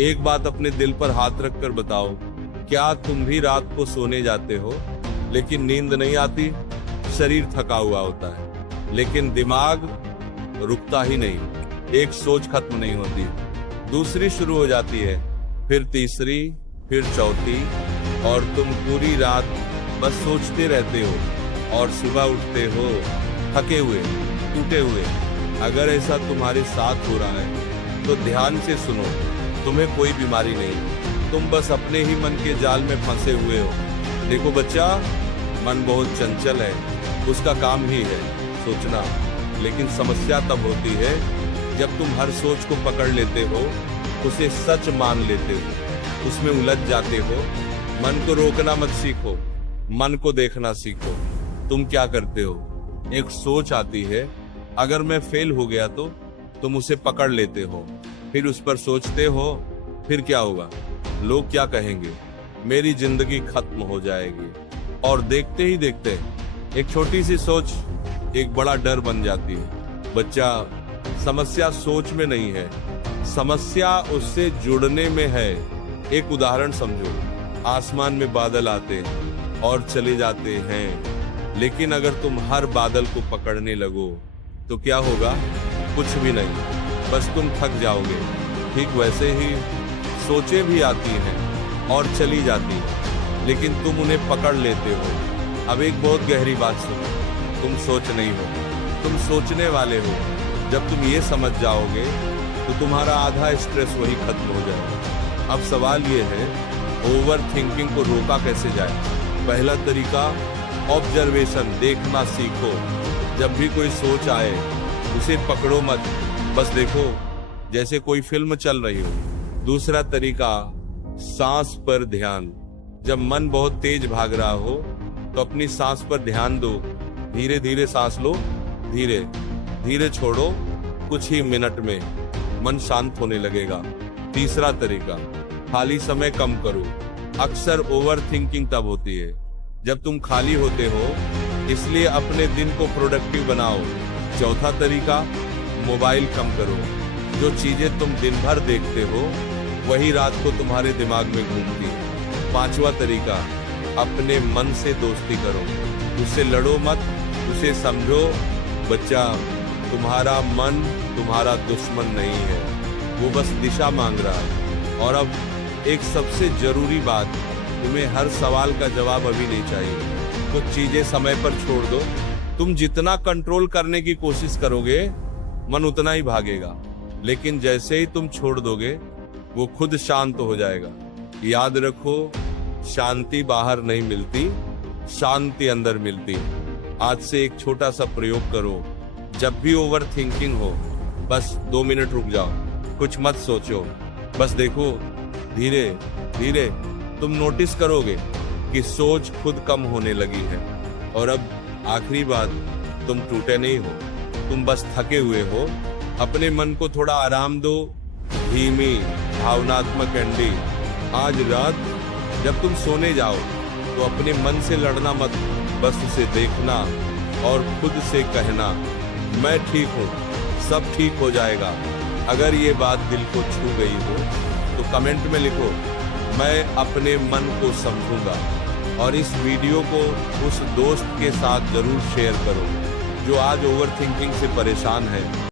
एक बात अपने दिल पर हाथ रखकर बताओ, क्या तुम भी रात को सोने जाते हो लेकिन नींद नहीं आती? शरीर थका हुआ होता है लेकिन दिमाग रुकता ही नहीं। एक सोच खत्म नहीं होती, दूसरी शुरू हो जाती है, फिर तीसरी, फिर चौथी, और तुम पूरी रात बस सोचते रहते हो और सुबह उठते हो थके हुए, टूटे हुए। अगर ऐसा तुम्हारे साथ हो रहा है तो ध्यान से सुनो, तुम्हें कोई बीमारी नहीं, तुम बस अपने ही मन के जाल में फंसे हुए हो। देखो बच्चा, मन बहुत चंचल है, उसका काम ही है सोचना, लेकिन समस्या तब होती है जब तुम हर सोच को पकड़ लेते हो, उसे सच मान लेते हो, उसमें उलझ जाते हो। मन को रोकना मत सीखो, मन को देखना सीखो। तुम क्या करते हो, एक सोच आती है, अगर मैं फेल हो गया तो तुम उसे पकड़ लेते हो, फिर उस पर सोचते हो, फिर क्या होगा, लोग क्या कहेंगे, मेरी जिंदगी खत्म हो जाएगी। और देखते ही देखते एक छोटी सी सोच एक बड़ा डर बन जाती है। बच्चा, समस्या सोच में नहीं है, समस्या उससे जुड़ने में है। एक उदाहरण समझो, आसमान में बादल आते हैं और चले जाते हैं, लेकिन अगर तुम हर बादल को पकड़ने लगो तो क्या होगा? कुछ भी नहीं, बस तुम थक जाओगे। ठीक वैसे ही सोचें भी आती हैं और चली जाती हैं, लेकिन तुम उन्हें पकड़ लेते हो। अब एक बहुत गहरी बात सुनो, तुम सोच नहीं हो, तुम सोचने वाले हो। जब तुम ये समझ जाओगे तो तुम्हारा आधा स्ट्रेस वही खत्म हो जाएगा। अब सवाल ये है, ओवर थिंकिंग को रोका कैसे जाए? पहला तरीका, ऑब्जर्वेशन, देखना सीखो। जब भी कोई सोच आए उसे पकड़ो मत, बस देखो जैसे कोई फिल्म चल रही हो। दूसरा तरीका, सांस पर ध्यान। जब मन बहुत तेज भाग रहा हो तो अपनी सांस पर ध्यान दो, धीरे धीरे सांस लो, धीरे धीरे छोड़ो, कुछ ही मिनट में मन शांत होने लगेगा। तीसरा तरीका, खाली समय कम करो। अक्सर ओवर थिंकिंग तब होती है जब तुम खाली होते हो, इसलिए अपने दिन को प्रोडक्टिव बनाओ। चौथा तरीका, मोबाइल कम करो। जो चीजें तुम दिन भर देखते हो वही रात को तुम्हारे दिमाग में घूमती है। पांचवा तरीका, अपने मन से दोस्ती करो, उससे लड़ो मत, उसे समझो। बच्चा, तुम्हारा मन तुम्हारा दुश्मन नहीं है, वो बस दिशा मांग रहा है। और अब एक सबसे जरूरी बात, तुम्हें हर सवाल का जवाब अभी नहीं चाहिए। कुछ चीजें समय पर छोड़ दो। तुम जितना कंट्रोल करने की कोशिश करोगे मन उतना ही भागेगा, लेकिन जैसे ही तुम छोड़ दोगे वो खुद शांत हो जाएगा। याद रखो, शांति बाहर नहीं मिलती, शांति अंदर मिलती। आज से एक छोटा सा प्रयोग करो, जब भी ओवर थिंकिंग हो बस 2 मिनट रुक जाओ, कुछ मत सोचो, बस देखो। धीरे धीरे तुम नोटिस करोगे कि सोच खुद कम होने लगी है। और अब आखिरी बात, तुम टूटे नहीं हो, तुम बस थके हुए हो। अपने मन को थोड़ा आराम दो, धीमी भावनात्मक एंडिंग। आज रात जब तुम सोने जाओ तो अपने मन से लड़ना मत, बस उसे देखना और खुद से कहना, मैं ठीक हूँ, सब ठीक हो जाएगा। अगर ये बात दिल को छू गई हो तो कमेंट में लिखो, मैं अपने मन को समझूंगा। और इस वीडियो को उस दोस्त के साथ जरूर शेयर करो जो आज ओवर थिंकिंग से परेशान है।